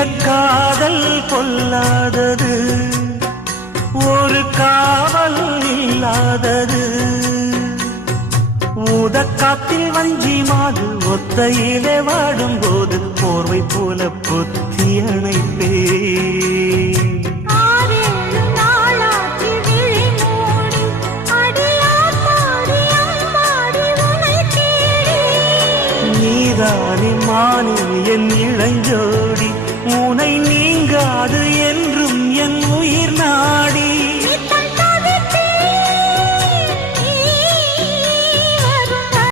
காதல் கொல்லாதது, ஒரு காவல் இல்லாதது. ஊதக்காத்தில் வஞ்சி மாது ஒத்தையிலே வாடும்போது போர்வை போல பொத்தி அணைப்பே. நீதானே மானே என் இளஞ்சோடி, உனை நீங்காது என்றும் என் உயிர் நாடி.